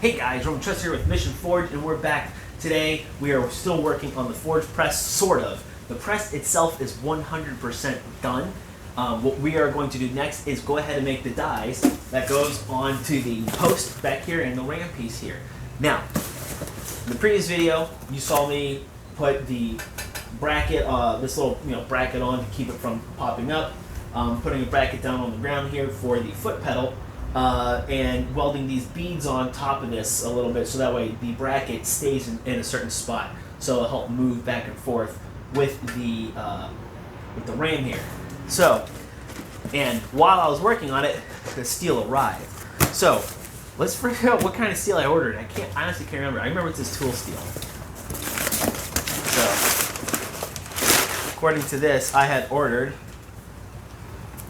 Hey guys, Roman Trust here with Mission Forge, and we're back. Today we are still working on the forge press, sort of. The press itself is 100% done. What we are going to do next is go ahead and make the dies that goes onto the post back here and the ram piece here. Now, in the previous video, you saw me put the bracket, this little bracket on to keep it from popping up. Putting a bracket down on the ground here for the foot pedal. And welding these beads on top of this a little bit so that way the bracket stays in a certain spot, so it'll help move back and forth with the ram here. So, and while I was working on it, the steel arrived. So let's figure out what kind of steel I ordered. I honestly can't remember. I remember it's this tool steel. So according to this, I had ordered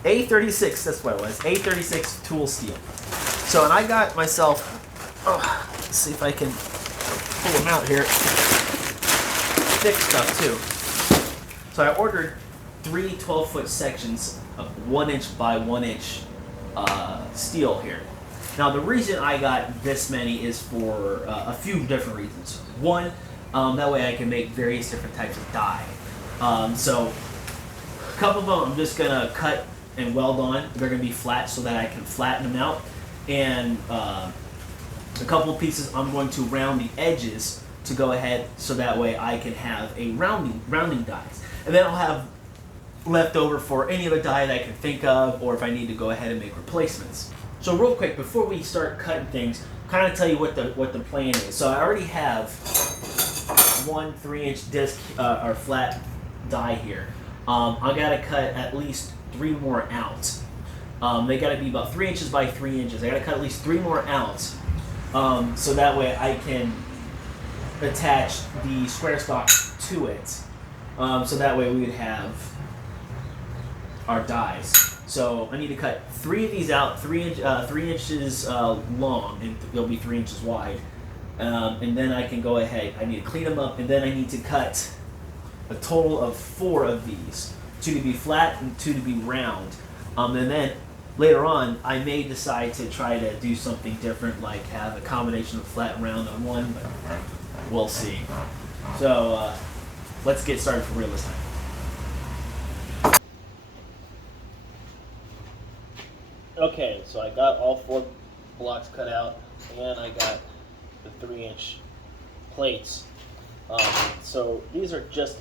A36, that's what it was, A36 tool steel. So, and I got myself, let's see if I can pull them out here, thick stuff too. So I ordered 3 12-foot sections of 1 inch by 1 inch steel here. Now the reason I got this many is for a few different reasons. One, that way I can make various different types of die. So a couple of them I'm just gonna cut and weld on. They're going to be flat so that I can flatten them out. And a couple of pieces I'm going to round the edges to go ahead so that way I can have a rounding dies. And then I'll have left over for any other die that I can think of, or if I need to go ahead and make replacements. So real quick, before we start cutting things, kind of tell you what the plan is. So I already have one 3-inch disc or flat die here. I got to cut at least 3 more out. They got to be about 3 inches by 3 inches. I got to cut at least 3 more out, so that way I can attach the square stock to it. So that way we would have our dies. So I need to cut 3 of these out, 3 inches long, and they'll be 3 inches wide. And then I can go ahead. I need to clean them up, and then I need to cut a total of 4 of these. 2 to be flat and 2 to be round. And then later on, I may decide to try to do something different, like have a combination of flat and round on one, but we'll see. So let's get started for real this time. Okay, so I got all 4 blocks cut out, and I got the 3-inch plates. So these are just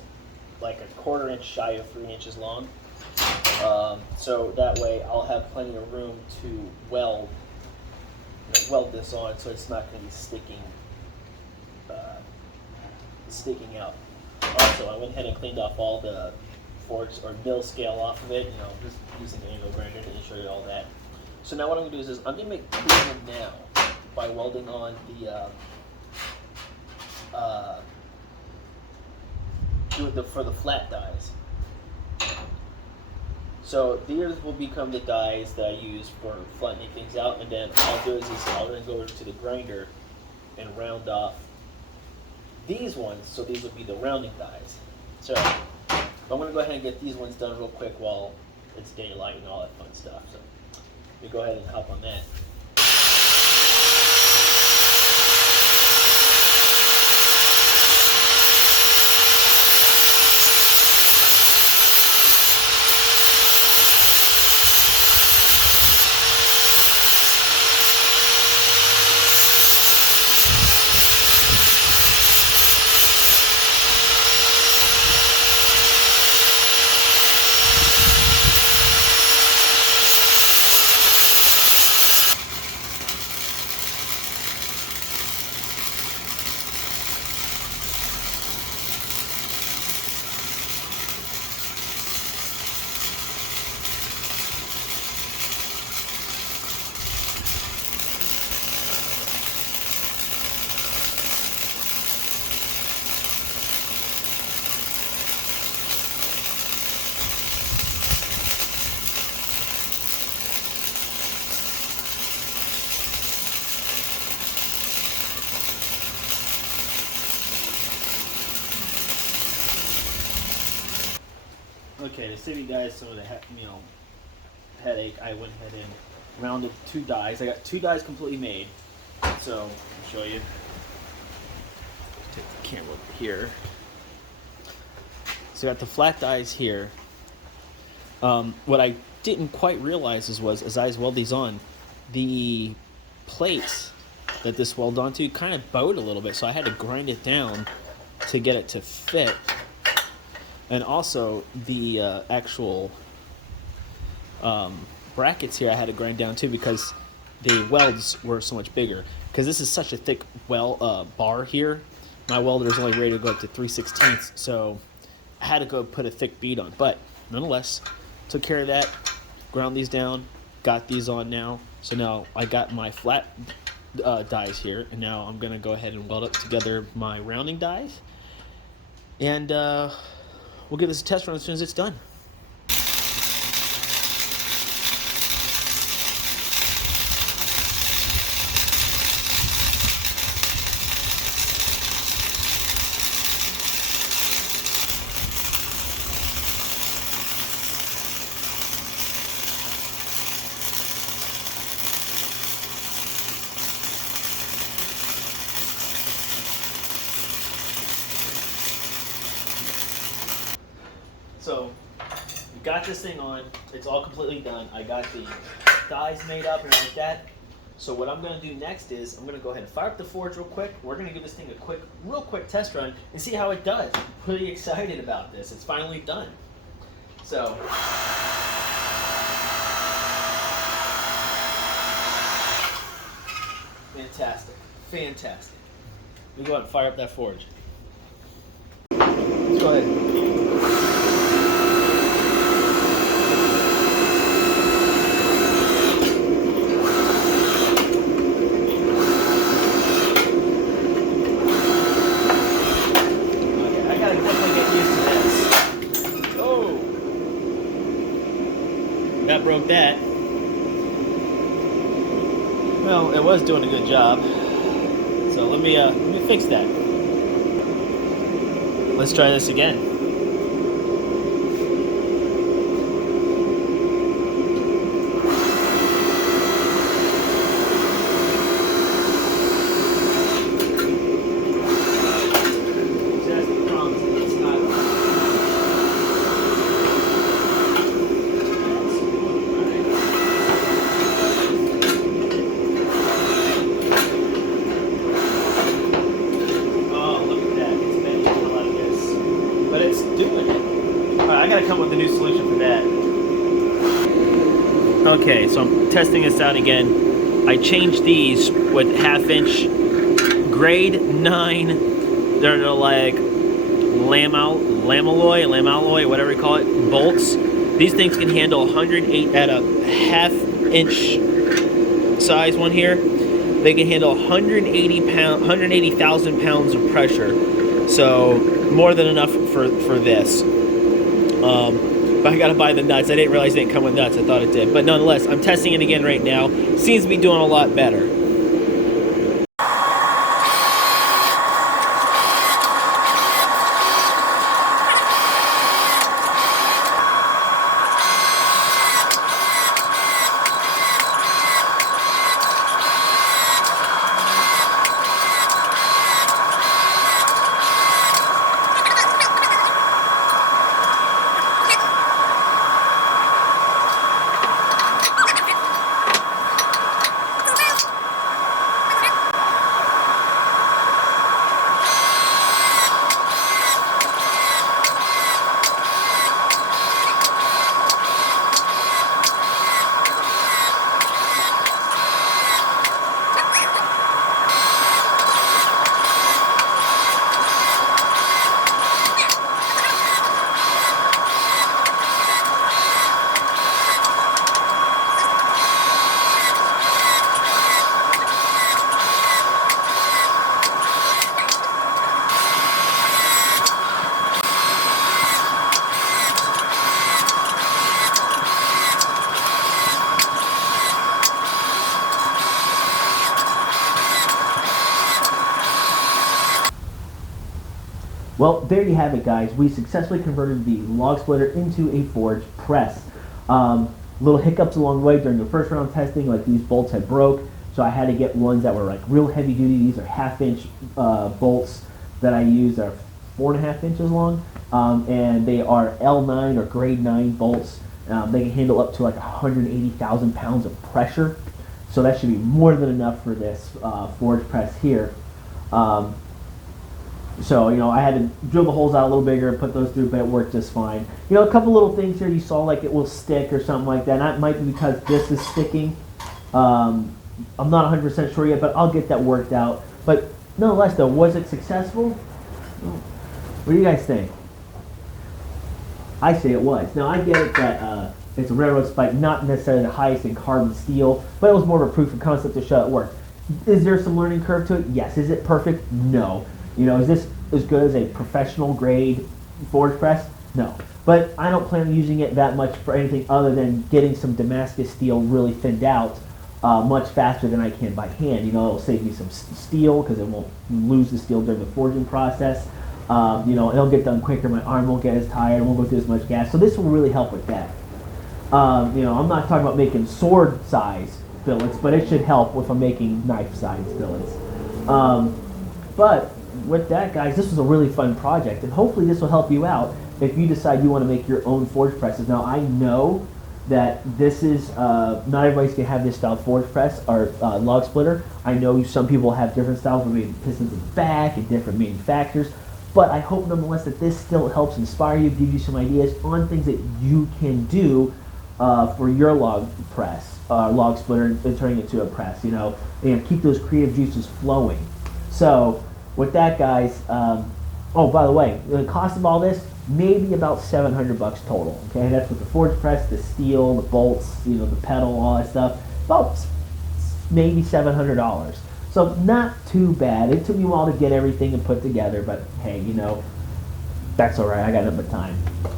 like a 1/4 inch shy of 3 inches long. So that way I'll have plenty of room to weld this on, so it's not going to be sticking out. Also, I went ahead and cleaned off all the forks or mill scale off of it, just using an angle grinder to show you all that. So now what I'm going to do is I'm going to make 3 of them now by welding on for the flat dies. So these will become the dies that I use for flattening things out, and then all I'll do is I'll then go over to the grinder and round off these ones, so these will be the rounding dies. So I'm going to go ahead and get these ones done real quick while it's daylight and all that fun stuff. So let me go ahead and hop on that. Okay, to save you guys some of the headache, I went ahead and rounded 2 dies. I got 2 dies completely made. So I'll show you. Take the camera over here. So I got the flat dies here. What I didn't quite realize was as I weld these on, the plates that this weld onto kind of bowed a little bit, so I had to grind it down to get it to fit. And also the actual brackets here I had to grind down too because the welds were so much bigger. Because this is such a thick bar here, my welder is only ready to go up to 3/16, so I had to go put a thick bead on. But nonetheless, took care of that, ground these down, got these on now. So now I got my flat dies here, and now I'm gonna go ahead and weld up together my rounding dies, and we'll give this a test run as soon as it's done. So we got this thing on, it's all completely done. I got the dies made up and like that. So what I'm gonna do next is I'm gonna go ahead and fire up the forge real quick. We're gonna give this thing a real quick test run and see how it does. I'm pretty excited about this. It's finally done. So fantastic, fantastic. We go ahead and fire up that forge. Let's go ahead. That broke that. Well, it was doing a good job. So let me fix that. Let's try this again. I gotta come up with a new solution for that. Okay, so I'm testing this out again. I changed these with 1/2 inch grade 9. They're like lamalloy, whatever you call it, bolts. These things can handle 108 at a 1/2 inch size one here. They can handle 180,000 pounds of pressure. So more than enough for this. But I gotta buy the nuts. I didn't realize it didn't come with nuts. I thought it did. But nonetheless, I'm testing it again right now. Seems to be doing a lot better. Well, there you have it, guys. We successfully converted the log splitter into a forge press. Little hiccups along the way during the first round of testing, like these bolts had broke, So I had to get ones that were like real heavy duty. These are 1/2 inch bolts that I use. Are 4.5 inches long, and they are L9 or grade 9 bolts. They can handle up to like 180,000 pounds of pressure. So that should be more than enough for this forge press here. So, you know, I had to drill the holes out a little bigger, put those through, but it worked just fine. You know, a couple little things here you saw, like it will stick or something like that. And that might be because this is sticking. I'm not 100% sure yet, but I'll get that worked out. But nonetheless, though, was it successful? What do you guys think? I say it was. Now, I get it that it's a railroad spike, not necessarily the highest in carbon steel, but it was more of a proof of concept to show it worked. Is there some learning curve to it? Yes. Is it perfect? No. You know, is this as good as a professional grade forge press? No. But I don't plan on using it that much for anything other than getting some Damascus steel really thinned out much faster than I can by hand. You know, it'll save me some steel because it won't lose the steel during the forging process. You know, it'll get done quicker. My arm won't get as tired. I won't go through as much gas. So this will really help with that. You know, I'm not talking about making sword size billets, but it should help if I'm making knife size billets. But with that, guys, this was a really fun project, and hopefully this will help you out if you decide you want to make your own forge presses. Now, I know that this is, not everybody's going to have this style forge press or log splitter. I know some people have different styles, maybe pistons in the back and different manufacturers, but I hope nonetheless that this still helps inspire you, give you some ideas on things that you can do for your log press, log splitter, and turning it into a press, you know, and keep those creative juices flowing. So, with that, guys, oh, by the way, the cost of all this, maybe about $700 total. Okay, that's with the forge press, the steel, the bolts, you know, the pedal, all that stuff. About maybe $700. So not too bad. It took me a while to get everything and put together, but hey, you know, that's all right. I got nothing but time.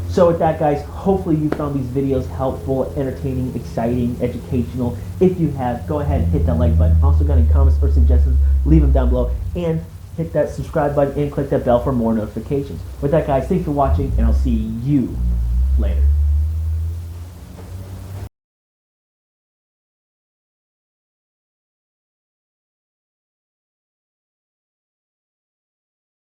So with that, guys, hopefully you found these videos helpful, entertaining, exciting, educational. If you have, go ahead and hit that like button. Also got any comments or suggestions, leave them down below, and hit that subscribe button and click that bell for more notifications. With that, guys, thanks for watching, and I'll see you later.